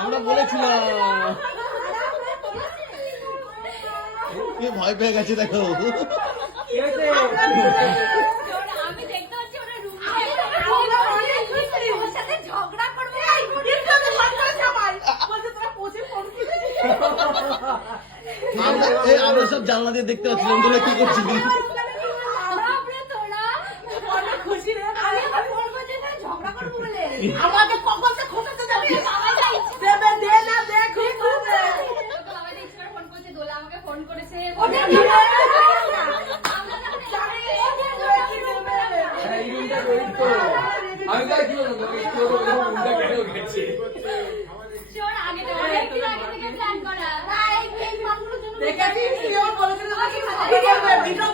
আমরা বলেছিলাম। ভয় পেয়ে গেছে দেখো? আমরা এ, আমরা সব জানলা দিয়ে দেখতে পাচ্ছিলাম তোরা কি করছিলি আমাকে কখন তো খোকাতে যাবে ইচ্ছে দে না দে খুব করবে তোকে বাবাইদা ইচ্ছে করে ফোন করছে দোলা আমাকে ফোন করেছে ভিডিও